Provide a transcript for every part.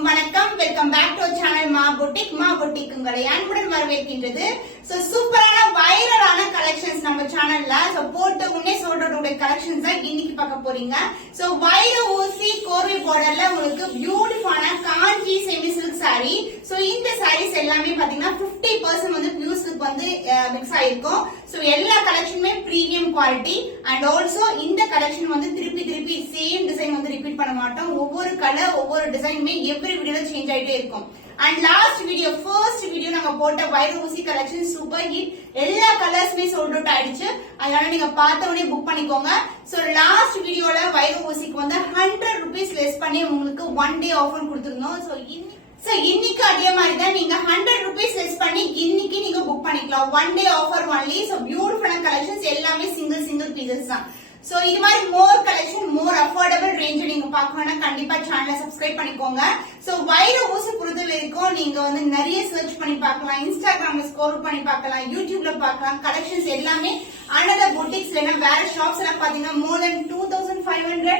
அனைவருக்கும் வணக்கம். Welcome back to channel மா பொட்டிக் உங்களை அன்புடன் வரவேற்கின்றது. சோ சூப்பரான வைரலான கலெக்ஷன்ஸ் நம்ம சேனல்ல போட்டு முன்னே சொல்றதுடைய கலெக்ஷன்ஸ் தான் இன்னைக்கு பார்க்க போறீங்க. சோ வைர ஊசி கோர்வை பார்டர்ல உங்களுக்கு பியூட்டிஃபுல்லான காஞ்சி செமி சில்க் சாரி. சோ இந்த சாரீஸ் எல்லாமே பாத்தீங்கன்னா 50% வந்து பியூர் சில்க் வந்து மிக்ஸ் ஆயிருக்கும். சோ எல்லா கலெக்ஷனுமே பிரீமியம் குவாலிட்டி அண்ட் ஆல்சோ இந்த கலெக்ஷன் வந்து திருப்பி சேம் டிசைன் வந்து ரிப்பீட் பண்ண மாட்டோம். ஒவ்வொரு கலர் ஒவ்வொரு டிசைனுமே எவ்ரி வீடியோல சேஞ்ச் ஆயிட்டே இருக்கும். And last video first video நாங்க போட்ட வைர ஊசி கலெக்ஷன் சூப்பர் ஹிட், எல்லா கலர்ஸ்மே சோல்ட் அவுட் ஆயிடுச்சு. அதனால நீங்க பார்த்த உடனே புக் பண்ணிக்கோங்க. சோ லாஸ்ட் வீடியோல வைர ஊசிக்கு வந்து 100 rupees லெஸ் பண்ணி உங்களுக்கு 1 day ஆஃபர் கொடுத்துருந்தோம். சோ இன்னைக்கு அதே மாதிரி தான் நீங்க 100 rupees லெஸ் பண்ணி இன்னைக்கு நீங்க புக் பண்ணிக்கலாம். 1 day ஆஃபர் ஒன்லி. சோ பியூட்டிஃபுல்லான கலெக்ஷன்ஸ் எல்லாமே சிங்கிள் பீசஸ் தான். சோ இது மாதிரி மோர் கலெக்ஷன் மோர் அஃபோர்டபிள் ரேஞ்ச் நீங்க பார்க்கணும்னா கண்டிப்பா சேனலை சப்ஸ்கிரைப் பண்ணிக்கோங்க. சோ வைர ஊசி பொறுத்த வரைக்கும் நீங்க வந்து நிறைய சர்ச் பண்ணி பார்க்கலாம், இன்ஸ்டாகிராம்ல ஸ்க்ரோல் பண்ணி பார்க்கலாம், யூடியூப்ல பார்க்கலாம். கலெக்ஷன்ஸ் எல்லாமே அனதர் பொட்டிக்ஸ் இல்லைன்னா வேற ஷாப்ஸ் எல்லாம் பாத்தீங்கன்னா மோர் தென் 2500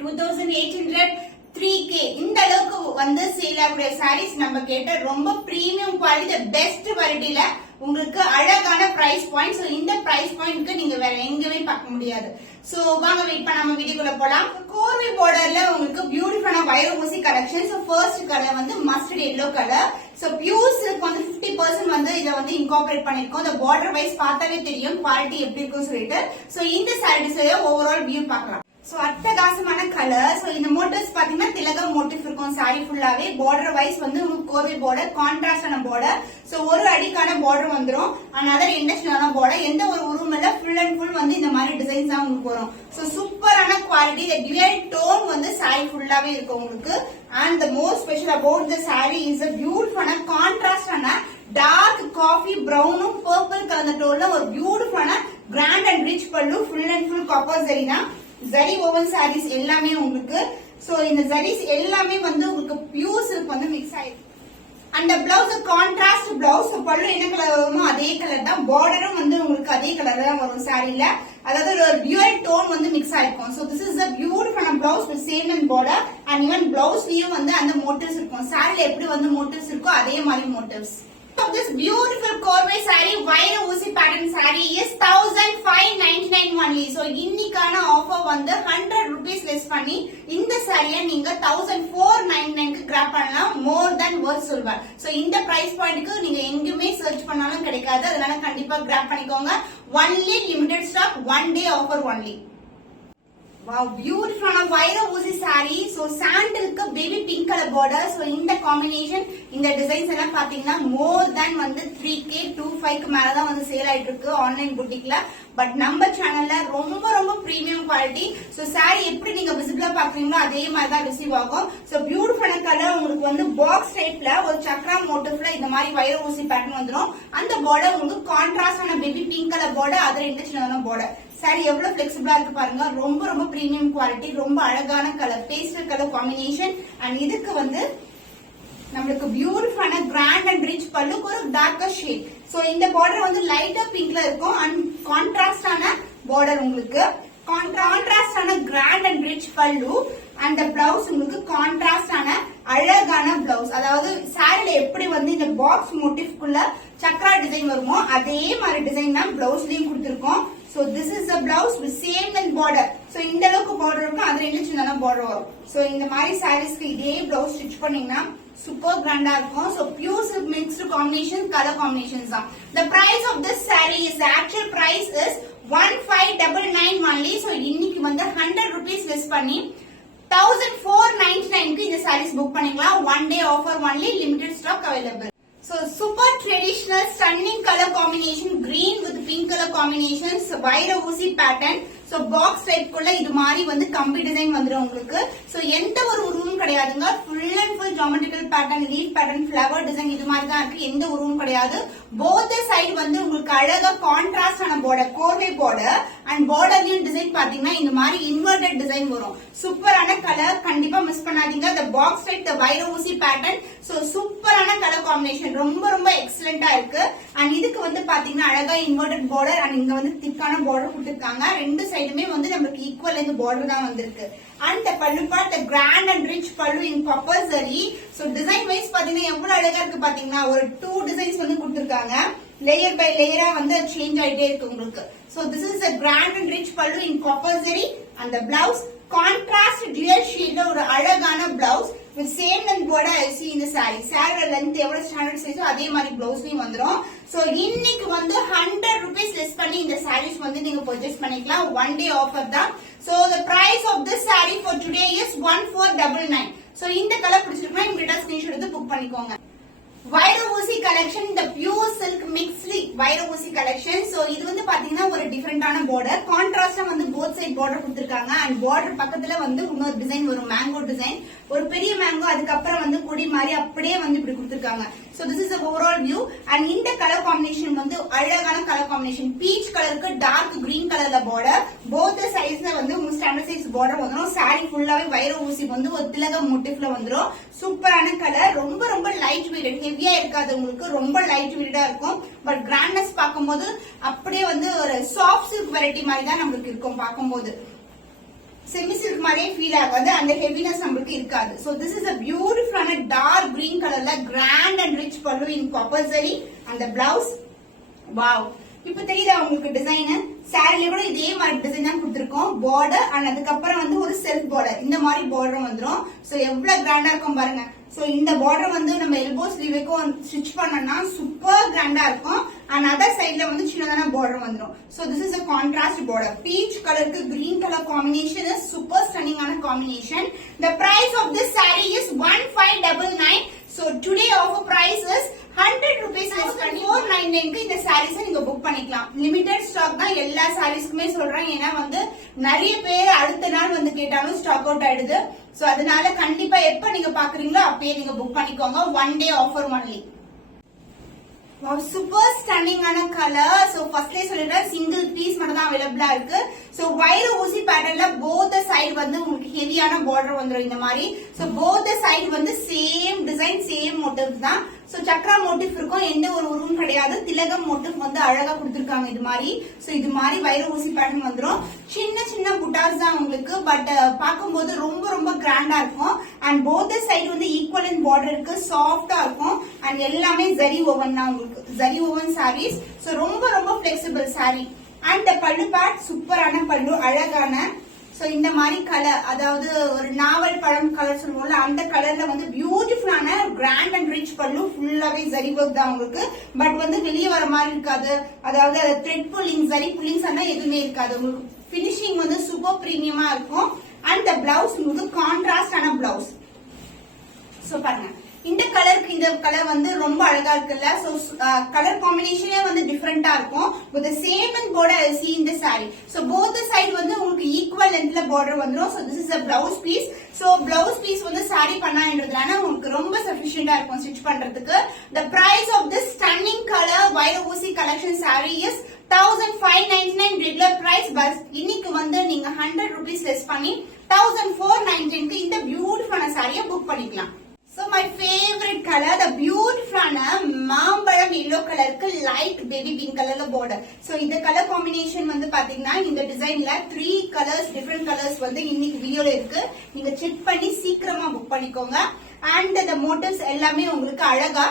2800 3K இந்த அளவுக்கு வந்து சேல் ஆகக்கூடிய சாரீஸ் நம்ம கேட்ட ரொம்ப பிரீமியம் குவாலிட்டி பெஸ்ட் வெரைட்டில உங்களுக்கு அழகான பிரைஸ் பாயிண்ட். சோ இந்த பிரைஸ் பாயிண்ட்க்கு நீங்க வேற எங்கேயுமே பார்க்க முடியாது. சோ வாங்க வெயிட் பண்ணாம வீடியோக்குள்ள போலாம். கோர்வை பார்டர்ல உங்களுக்கு பியூட்டிஃபுல்லான வைர ஊசி கலெக்ஷன். சோ ஃபர்ஸ்ட் கலர் வந்து mustard yellow colour. So pure silk வந்து 50% வந்து இத வந்து இன்கார்பரேட் பண்ணிருக்கோம். இந்த பார்டர் வைஸ் பார்த்தாலே தெரியும் குவாலிட்டி எப்படி இருக்கும்னு சொல்லிட்டு. சோ இந்த சாரீஸ் ஓவரால் வியூ பார்க்கலாம். சோ அட்டகாசமான கலர். சோ இந்த மோட்டிவ்ஸ் பாத்தீங்கன்னா திலகம் மோட்டிவ் இருக்கும் சாரி ஃபுல்லாவே. பார்டர் வைஸ் வந்து கோர்வை பார்டர் கான்ட்ராஸ்டான பார்டர். சோ ஒரு அடிக்கான பார்டர் வந்துரும். அனதர் இண்டஸ்ட்ரியலான பார்டர். எந்த ஒரு உருவம் இல்ல, ஃபுல் அண்ட் ஃபுல் வந்து இந்த மாதிரி டிசைன்ஸ் தான் உங்களுக்கு வரும். சோ சூப்பரான குவாலிட்டி. இந்த டியூயல் டோன் வந்து சாரி ஃபுல்லாவே இருக்கும் உங்களுக்கு. And the most special about the sorry is a பியூட்டிஃபுல்லான கான்ட்ராஸ்டான டார்க் காஃபி பிரவுனும் பர்பிள் கலந்த டோன்ல ஒரு பியூட்டிஃபுல்லான கிராண்ட் அண்ட் ரிச் பல்லு. Full and full copper zari தான். ஜரி ஓவன் சாரீஸ் எல்லாமே உங்களுக்கு. சோ இந்த ஜரிஸ் எல்லாமே வந்து உங்களுக்கு பியூர் சில்க் வந்து மிக்ஸ் ஆயிருக்கு. அந்த பிளவுஸ் கான்ட்ராஸ்ட் பிளவுஸ். பல்லு என்ன கலர் வருமோ அதே கலர் தான். பார்டரும் வந்து உங்களுக்கு அதே கலர் தான் வரும் சாரில. அதாவது ஒரு டியூயல் டோன் வந்து மிக்ஸ் ஆயிருக்கும். So this is a beautiful blouse with same and border and even blouse-லயும் வந்து அந்த மோட்டிவ்ஸ் இருக்கும். சாரில எப்படி வந்து மோட்டிவ்ஸ் இருக்கோ அதே மாதிரி மோட்டிவ்ஸ். So this beautiful கோர்வை saree வைர ஊசி pattern saree is 1599 only. So இன்னைக்கான ஆஃபர் வந்து 100 rupees லெஸ் பண்ணி இந்த சாரியை நீங்க 1499க்கு கிராப் பண்ணலாம். மோர் தென் வர்த் சொல்வார். சோ இந்த பிரைஸ் பாயிண்ட்க்கு நீங்க எங்குமே சர்ச் பண்ணாலும் கிடைக்காது. அதனால கண்டிப்பா கிராப் பண்ணிக்கோங்க. Only limited stock, 1 day offer only. Wow, beautiful வைர ஊசி saree. So சாண்டலுக்கு baby pink colour border. So இந்த காம்பினேஷன் இந்த டிசைன்ஸ் எல்லாம் பாத்தீங்கன்னா மோர் தென் வந்து 3K 25க்கு மேல தான் வந்து சேல் ஆயிட்டு இருக்கு ஆன்லைன் புட்டிக்ல. பட் நம்ம சேனல்ல ரொம்ப பிரீமியம் குவாலிட்டி. சோ saree எப்படி நீங்க விசிபிளா பாக்குறீங்களோ அதே மாதிரி தான் ரிசீவ் ஆகும். சோ பியூட்டிஃபுல்லான கலர் உங்களுக்கு வந்து பாக்ஸ் டைப்ல ஒரு சக்ரா மோட்டிவ்ல இந்த மாதிரி வைர ஊசி பேட்டர்ன் வந்துரும். அந்த பார்டர் உங்களுக்கு கான்ட்ராஸ்டான baby pink colour border, other இன்டர்நேஷனலான பார்டர். சாரி எவ்வளவு பிளெக்சிபிளா இருக்கு பாருங்க. ரொம்ப பிரீமியம் குவாலிட்டி, ரொம்ப அழகான colour, pastel colour combination. And இதுக்கு வந்து நம்மளுக்கு பியூட்டிஃபுல்லான கிராண்ட் அண்ட் ரிச் பல்லுக்கு ஒரு டார்க்கர் ஷேட். சோ இந்த பார்டர் வந்து லைட்டா பிங்க்ல இருக்கும். அண்ட் கான்ட்ராஸ்டான பார்டர் உங்களுக்கு. கான்ட்ராஸ்டான கிராண்ட் அண்ட் ரிச் பல்லு. அந்த பிளவுஸ் உங்களுக்கு கான்ட்ராஸ்டான அழகான பிளவுஸ். அதாவது சாரில எப்படி வந்து இந்த பாக்ஸ் மோட்டிவ்க்குள்ள சக்ரா டிசைன் வருமோ அதே மாதிரி டிசைன் தான் பிளவுஸ்லயும் கொடுத்திருக்கோம். So this is the blouse with same and border. So இந்த அளவுக்கு border இருக்கும், அதுல இன்னும் சின்னதா border வரும். So இந்த மாதிரி சாரீஸ்க்கு இதே blouse ஸ்டிச் பண்ணீங்கன்னா சூப்பர் கிராண்டா இருக்கும். So pure silk mixed combination, color combinations தான். The price of this saree is the actual price is 1599 only. So இன்னைக்கு வந்து 100 rupees less பண்ணி 1499க்கு இந்த sarees புக் பண்ணிக்கலாம். 1 day offer only, limited stock available. So super traditional stunning color combination, green with pink color combinations, வைர ஊசி pattern. So box type குள்ள இது மாதிரி வந்து கம்பி டிசைன் வந்துரும் உங்களுக்கு. So எந்த ஒரு உருவமும் கிடையாதுங்க. full and full geometrical pattern, leaf pattern, flower design இது மாதிரி தான் இருக்கு. எந்த உருவமும் கிடையாது. both the side வந்து உங்களுக்கு அழகா கான்ட்ராஸ்ட் ஆன border, கோர்வை border and borderலயும் டிசைன் பாத்தீங்கன்னா இந்த மாதிரி inverted design வரும். சூப்பரான கலர், கண்டிப்பா மிஸ் பண்ணாதீங்க. the box type, the வைர ஊசி pattern. சோ சூப்பரான கலர் காம்பினேஷன், ரொம்ப ரொம்ப எக்ஸலண்டா இருக்கு. அண்ட் இதுக்கு வந்து பாத்தீங்கன்னா அழகா இன்வெர்டட் பார்டர் அண்ட் இங்க வந்து திக்கான பார்டர் கொடுத்திருக்காங்க. ரெண்டு சைடுமே வந்து நமக்கு ஈக்குவல் இந்த பார்டர் தான் வந்திருக்கு. அண்ட் பல்லு part grand and rich pallu in copper zari. So design wise பாத்தீங்கன்னா எவ்வளவு அழகா இருக்கு பாத்தீங்கன்னா, ஒரு 2 டிசைன்ஸ் வந்து கொடுத்திருக்காங்க. லேயர் பை லேயரா வந்து சேஞ்ச் ஆயிட்டே இருக்கு உங்களுக்கு. So this is a grand and rich pallu in copper zari and the blouse contrast dual shade ஒரு அழகான blouse with same length border I see in the saree. saree length எவ்வளவு standard சைஸோ அதே மாதிரி ப்ளவுஸ்லயும் வந்துரும். So இன்னைக்கு வந்து 100 rupees less பண்ணி இந்த sarees வந்து நீங்க purchase பண்ணிக்கலாம். one day offer தான். So the price of this saree for today is 1499. So இந்த கலர் பிடிச்சிருக்குன்னா இங்க ஸ்கிரீன்ஷாட் எடுத்து புக் பண்ணிக்கோங்க. வைர ஊசி கலெக்ஷன், இந்த பியூர் சில்க் மிக்ஸ்டு வைர ஊசி கலெக்ஷன். சோ இது வந்து பாத்தீங்கன்னா ஒரு டிஃபரெண்டான பார்டர், கான்ட்ராஸ்டா வந்து போத் சைட் பார்டர் கொடுத்திருக்காங்க. அண்ட் பார்டர் பக்கத்துல வந்து இன்னொரு டிசைன் வரும், மேங்கோ டிசைன், ஒரு பெரிய மேங்கோ, அதுக்கப்புறம் வந்து கொடி மாதிரி அப்படியே வந்து இப்படி கொடுத்திருக்காங்க. So this is overall view. And இந்த கலர் காம்பினேஷன் வந்து அழகான கலர் காம்பினேஷன், பீச் கலருக்கு டார்க் கிரீன் கலர்ல பார்டர், போத் சைஸ்ல வந்து உங்க ஸ்டாண்டர்ட் சைஸ் பார்டர் வந்துடும். சாரி ஃபுல்லாவே வைர ஊசி வந்து ஒரு திலகம் மோட்டிவ்ல வந்துடும். சூப்பரான கலர், ரொம்ப ரொம்ப லைட் வெயிட், ஹெவியா இருக்காது உங்களுக்கு, ரொம்ப லைட் வெயிட்டா இருக்கும். பட் கிராண்ட்னஸ் பார்க்கும்போது அப்படியே வந்து ஒரு சாஃப்ட் சில்க் வெரைட்டி மாதிரி தான் நம்மளுக்கு இருக்கும். பார்க்கும்போது செமி சில்க் மாதிரியே ஃபீல் ஆகாது, அந்த ஹெவினஸ் நம்மளுக்கு இருக்காது. So this is a beautiful dark green கலர்ல grand and rich pallu in copper zari அந்த பிளவுஸ். வாவ், இப்ப தெரியுதா உங்களுக்கு டிசைன்? சாரில கூட இதே மாதிரி டிசைன் தான் கொடுத்திருக்கோம். பார்டர் அண்ட் அதுக்கப்புறம் வந்து ஒரு செல்ஃப் பார்டர், இந்த மாதிரி பார்டர் வந்துடும். சோ எவ்வளவு கிராண்டா இருக்கும் பாருங்க. சோ இந்த பார்டர் வந்து நம்ம எல்போ ஸ்லீவுக்கும் ஸ்டிச் பண்ணோம்னா சூப்பர் கிராண்டா இருக்கும். அண்ட் அதர் சைட்ல வந்து சின்னதான பார்டர் வந்துடும். So this is a contrast border. Peach கலருக்கு green colour combination is super ஸ்டன்னிங்கான காம்பினேஷன். The price of this saree is 1599. So today offer price is 100 rupees less பண்ணி 499 இந்த sarees நீங்க புக் பண்ணிக்கலாம். லிமிடெட் ஸ்டாக் தான் எல்லா sareesக்குமே சொல்றேன். ஏன்னா வந்து நிறைய பேர் அடுத்த நாள் வந்து கேட்டாலும் ஸ்டாக் அவுட் ஆயிடுது. சோ அதனால கண்டிப்பா எப்ப நீங்க பாக்குறீங்களோ அப்பயே நீங்க புக் பண்ணிக்கோங்க. One day offer only. Super ஸ்டன்னிங்கான கலர். சோ ஃபர்ஸ்ட்லயே சொல்லிடுறேன், சிங்கிள் பீஸ் மட்டும் தான் அவைலபிளா இருக்கு. சோ வைர ஊசி பேட்டர்ன்ல போத் சைடு வந்து உங்களுக்கு ஹெவியான பார்டர் வந்துடும் இந்த மாதிரி. சோ போத் சைடு வந்து சேம் டிசைன், சேம் மோட்டிவ் தான். சோ சக்ரா மோட்டிவ் இருக்கும், எந்த ஒரு உருவம் கிடையாது. திலகம் மோட்டிவ் வந்து அழகா கொடுத்திருக்காங்க இது மாதிரி. சோ இது மாதிரி வைர ஊசி பேட்டர்ன் வந்துடும். சின்ன சின்ன புட்டாஸ் தான் உங்களுக்கு, பட் பார்க்கும்போது ரொம்ப ரொம்ப கிராண்டா இருக்கும். அண்ட் போத் சைடு வந்து ஈக்குவல் இன் பார்டர் இருக்கு, சாஃப்டா இருக்கும். அண்ட் எல்லாமே ஜரி ஓவன் தான் உங்களுக்கு, ஜரி ஓவன் சாரீஸ். சோ ரொம்ப ரொம்ப பிளெக்சிபிள் சாரி. அண்ட் பல்லு பார்ட் சூப்பரான பல்லு, அழகான. சோ இந்த மாதிரி கலர், அதாவது ஒரு நாவல் பழம் கலர் சொல்லுவோம்ல, அந்த கலர்ல வந்து பியூட்டிஃபுல்லான கிராண்ட் அண்ட் ரிச் பல்லு, ஃபுல்லாவே ஜரி ஒர்க் தான் உங்களுக்கு. பட் வந்து வெளியே வர மாதிரி இருக்காது, அதாவது த்ரெட் புல்லிங், ஜரி புல்லிங்ஸ் எல்லாம் எதுவுமே இருக்காது உங்களுக்கு. பினிஷிங் வந்து சூப்பர் பிரீமியமா இருக்கும். அண்ட் பிளவுஸ் உங்களுக்கு கான்ட்ராஸ்டான பிளவுஸ். சோ பாருங்க, இந்த கலருக்கு இந்த கலர் வந்து ரொம்ப அழகா இருக்குல்ல. சோ கலர் காம்பினேஷனே வந்து டிஃபரெண்டா இருக்கும். With same and border I see in the saree. So both the side வந்து உங்களுக்கு ஈக்குவல் லென்த்ல பார்டர் வந்துரும். So this is a blouse piece. So blouse piece வந்து saree பண்ணான்றதுனால உங்களுக்கு ரொம்ப சஃபிஷியன்ட்டா இருக்கும் ஸ்டிச் பண்றதுக்கு. The price of this stunning color வைர ஊசி collection saree is 1599 regular price. Bus இன்னைக்கு வந்து நீங்க 100 rupees லெஸ் பண்ணி 1499 இந்த பியூட்டிஃபுல்லான சாரியை புக் பண்ணிக்கலாம். So my favorite color, the beautiful மாம்பழம் yellow கலருக்கு லைட் பேபி பிங்க் கலர்ல border. So இந்த கலர் காம்பினேஷன் வந்து பாத்தீங்கன்னா இந்த டிசைன்ல 3 கலர்ஸ், டிஃபரெண்ட் கலர்ஸ் வந்து இன்னைக்கு வீடியோல இருக்கு. நீங்க செக் பண்ணி சீக்கிரமா புக் பண்ணிக்கோங்க. அண்ட் the motifs எல்லாமே உங்களுக்கு அழகா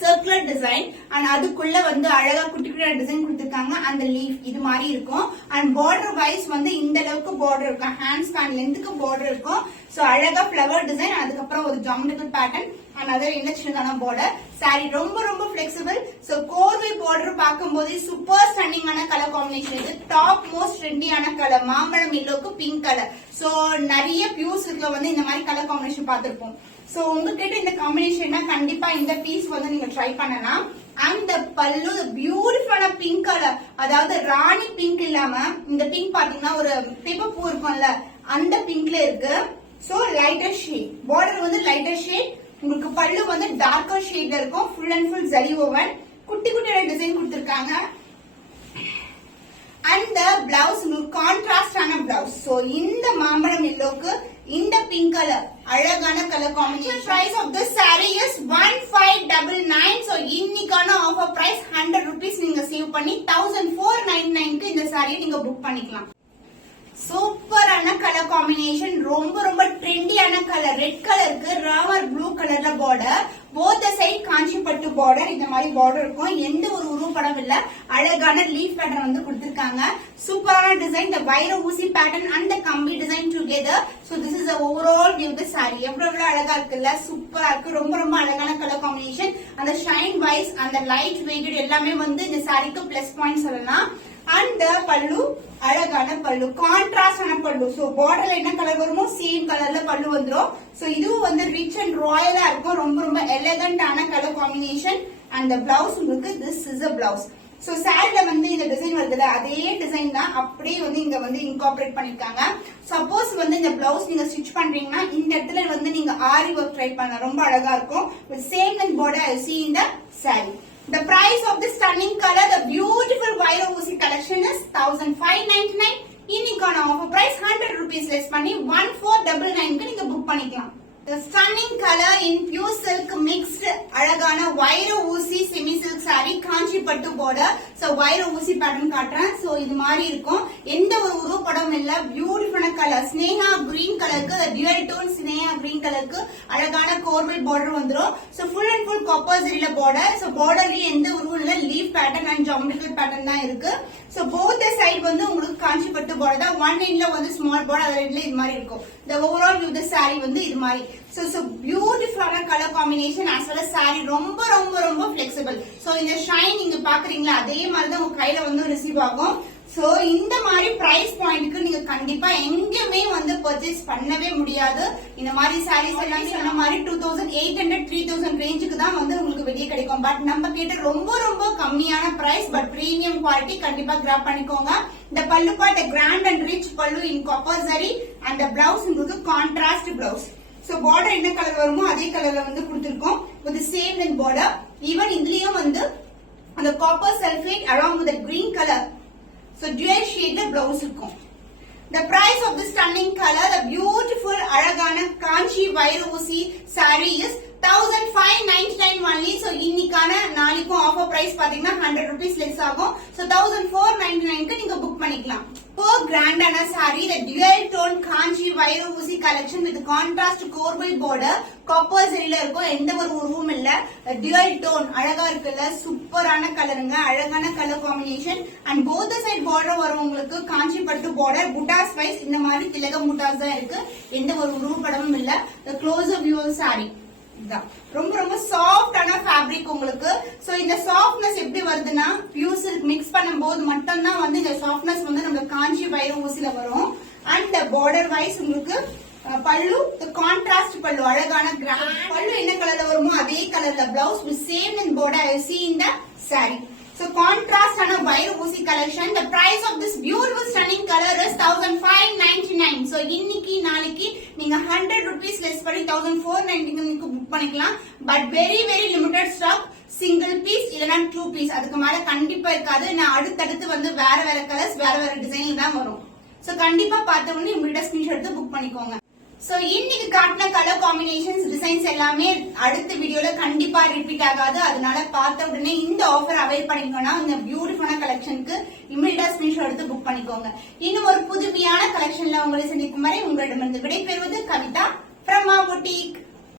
சர்க்குலர் டிசைன் அண்ட் அதுக்குள்ள வந்து அழகா குட்டி குட்டி டிசைன் கொடுத்திருக்காங்க. அந்த லீஃப் இது மாதிரி இருக்கும். அண்ட் பார்டர் வைஸ் வந்து இந்த அளவுக்கு பார்டர் இருக்கும், ஹேண்ட்ஸ் பேண்ட் லென்த்துக்கு பார்டர் இருக்கும். சோ அழகா பிளவர் டிசைன், அதுக்கப்புறம் ஒரு ஜாமெட்ரிக்கல் பேட்டர்ன் அண்ட் அதர் என்ன சின்னதான பார்டர். சாரி ரொம்ப ரொம்ப பிளெக்சிபிள். சோ கோர்வை பார்டர் பார்க்கும்போது சூப்பர் ஸ்டன்னிங்கான கலர் காம்பினேஷன். இது டாப் மோஸ்ட் ட்ரெண்டியான கலர், மாம்பழம் எல்லோக்கு பிங்க் கலர். சோ நிறைய பியூர் சில்க்ல வந்து இந்த மாதிரி கலர் காம்பினேஷன் பார்த்திருப்போம். சோ உங்ககிட்ட இந்த காம்பினேஷன் கண்டிப்பா இந்த பீஸ் வந்து நீங்க ட்ரை பண்ணலாம். அந்த பல்லு பியூட்டிஃபுல்லான பிங்க் கலர், அதாவது ராணி பிங்க் இல்லாம இந்த பிங்க் பாத்தீங்கன்னா ஒரு பேப்பர் பூ இருக்கும்ல, அந்த பிங்க்ல இருக்கு. சோ லைட்டர் ஷேட், பார்டர் வந்து லைட்டர் ஷேட், உங்களுக்கு பல்லு வந்து டார்க்கர் ஷேட்ல இருக்கும். Full and full zari woven, குட்டி குட்டியோட டிசைன் கொடுத்திருக்காங்க. அந்த பிளவுஸ் கான்ட்ராஸ்டான பிளவுஸ். சோ இந்த மாம்பழம் எல்லோக்கு இந்த பிங்க் கலர் அழகான colour combination. Price of this saree is 1599. So இன்னைக்கான ஆஃபர் பிரைஸ் 100 rupees நீங்க சேவ் பண்ணி 1499க்கு இந்த saree நீங்க புக் பண்ணிக்கலாம். சூப்பரான கலர் காம்பினேஷன், ரொம்ப ரொம்ப ட்ரெண்டியான கலர். ரெட் கலருக்கு ராமர் ப்ளூ கலர்ல border, both side Kanchipattu border. இந்த மாதிரி பார்டர் இருக்கும், எந்த ஒரு உருவப்படம் இல்ல. அழகான லீஃப் பேட்டர்ன் வந்து கொடுத்திருக்காங்க. சூப்பரான டிசைன், இந்த வைர ஊசி பேட்டர்ன் அண்ட் கம்பி design together. So this is overall view the saree. எவ்வளவு அழகா இருக்குல்ல, சூப்பரா இருக்கு. ரொம்ப ரொம்ப அழகான கலர் காம்பினேஷன். அந்த ஷைன் வைஸ் அந்த லைட் வெயிட்டட் எல்லாமே வந்து இந்த சாரிக்கு பிளஸ் பாயிண்ட் சொல்லலாம். அண்ட் பல்லு அழகான பல்லு, கான்ட்ராஸ்டான பல்லு. சோ பார்டர்ல என்ன கலர் வருமோ சேம் கலர்ல பல்லு வந்துரும். சோ இதுவும் வந்து ரிச் அண்ட் ராயலா இருக்கும். ரொம்ப ரொம்ப எலிகண்டான கலர் காம்பினேஷன். அண்ட் பிளவுஸ் உங்களுக்கு this is a blouse. So சாரில வந்து இந்த டிசைன் வருதுல, அதே டிசைன் தான் அப்படியே வந்து இங்க வந்து இன்கார்பரேட் பண்ணிருக்காங்க. சப்போஸ் வந்து இந்த பிளவுஸ் நீங்க ஸ்டிச் பண்றீங்கன்னா இந்த இடத்துல வந்து நீங்க ஆரி ஒர்க் ட்ரை பண்ணலாம், ரொம்ப அழகா இருக்கும். Same and border I see in the saree. The price of this stunning color, the beautiful Vaira Usi collection is 1599. இன்னைக்கான ஆஃபர் பிரைஸ் 100 rupees less பண்ணி 1499க்கு நீங்க புக் பண்ணிக்கலாம். The stunning color in pure silk mixed அழகான வைர ஊசி semi silk saree, Kanchipattu border. So வைர ஊசி pattern காட்டுறேன். சோ இது மாதிரி இருக்கும், எந்த ஒரு உருவப்படம் இல்ல. பியூட்டிஃபுல்லான கலர், ஸ்னேகா கிரீன் கலருக்கு டியூயல் டோன் ஸ்னேகா கிரீன் கலருக்கு அழகான கோர்வல் பார்டர் வந்துரும். So full and full copper ஜரில பார்டர். சோ பார்டர்லயே எந்த உருவம் இல்ல, leaf pattern and geometrical pattern தான் இருக்கு. சோ போத் சைடு வந்து உங்களுக்கு காஞ்சிப்பட்டு பார்டர் தான். ஒன் எண்ட்ல வந்து ஸ்மால் பார்டர், அதர் எண்ட்ல இது மாதிரி இருக்கும். The overall view the saree வந்து இது மாதிரி. So beautiful color combination as well as saree ரொம்ப ரொம்ப ரொம்ப flexible. So இந்த shine நீங்க பாக்குறீங்களா, அதே மாதிரி தான் உங்க கையில வந்து ரிசீவ் ஆகும். சோ இந்த மாதிரி பிரைஸ் பாயிண்ட்க்கு நீங்க கண்டிப்பா எங்கேயுமே வந்து பர்ச்சேஸ் பண்ணவே முடியாது. இந்த மாதிரி சாரீஸ் எல்லாம் சொன்ன மாதிரி 2800 3000 ரேஞ்சுக்கு தான் வந்து உங்களுக்கு வெளியே கிடைக்கும். பட் நம்ம கிட்ட ரொம்ப ரொம்ப கம்மியான பிரைஸ், பட் பிரீமியம் குவாலிட்டி. கண்டிப்பா கிராப் பண்ணிக்கோங்க. இந்த பல்லு part grand and rich pallu in copper zari and blouse உங்களுக்கு கான்ட்ராஸ்ட் பிளவுஸ். சோ பார்டர் என்ன கலர் வருமோ அதே கலர்ல வந்து கொடுத்திருக்கோம் with same with border. Even இதுலயும் வந்து அந்த copper sulphate along with the green color. So dual shade blouse இருக்கும். The price of this stunning color, the beautiful அழகான காஞ்சி வைர ஊசி saree is 1599 only. So இன்னைக்கான நாளைக்கும் ஆஃபர் பிரைஸ் பாத்தீங்கன்னா 100 rupees less ஆகும். So 1499க்கு நீங்க புக் பண்ணிக்கலாம். கிராண்டான saree, the dual tone காஞ்சி வைர ஊசி collection with contrast corbel border, copper ஜரில இருக்கும், எந்த ஒரு உருவமும் இல்ல. dual tone அழகா இருக்குல்ல, சூப்பரான கலருங்க, அழகான colour combination. And both side border வரும் உங்களுக்கு காஞ்சிப்பட்டு பார்டர். புட்டாஸ் வைஸ் இந்த மாதிரி திலகம் புட்டாஸ் தான் இருக்கு, எந்த ஒரு உருவப்படமும் இல்ல. the closer view of saree ரொம்ப ரொம்ப சாஃப்டான ஃபேப்ரிக் உங்களுக்கு. சோ இந்த சாஃப்ட்னஸ் எப்படி வருதுன்னா, பியூர் சில்க் மிக்ஸ் பண்ணும்போது மட்டும் தான் வந்து இந்த சாஃப்ட்னஸ் வந்து நம்ம காஞ்சி வைர ஊசில வரும். அண்ட் பார்டர் வைஸ் உங்களுக்கு பல்லு கான்ட்ராஸ்ட் பல்லு, அழகான கிராண்ட் பல்லு. என்ன கலர்ல வருமோ அதே கலர்ல blouse with same in border I see in the saree. So contrast ஆன வைர ஊசி collection. The price of this beautiful stunning color is 1599. So இன்னைக்கு நாளைக்கு நீங்க 100 rupees less பண்ணி 1499க்கு புக் பண்ணிக்கலாம். But very very limited stock, single piece இல்லனா 2 piece, அதுக்கு மேல கண்டிப்பா இருக்காது. நான் அடுத்தடுத்து வந்து வேற வேற கலர்ஸ் வேற வேற டிசைனிங் தான் வரும். So கண்டிப்பா பார்த்த உடனே உங்கள்ட்ட ஸ்கிரீன்ஷாட் எடுத்து புக் பண்ணிக்கோங்க. சோ இன்னைக்கு காட்டின கலர் காம்பினேஷன்ஸ் டிசைன்ஸ் எல்லாமே அடுத்த வீடியோல கண்டிப்பா ரிப்பீட் ஆகாது. அதனால பார்த்த உடனே இந்த ஆஃபர் அவைல் பண்ணிக்கோனா இந்த பியூட்டிஃபுல்லான கலெக்ஷனுக்கு இமிடியா ஸ்கிரீன்ஷாட் எடுத்து புக் பண்ணிக்கோங்க. இன்னும் ஒரு புதுமையான கலெக்ஷன்ல உங்களை சந்திக்கும் வரை உங்களிடமிருந்து விடைபெறுவது கவிதா from our boutique.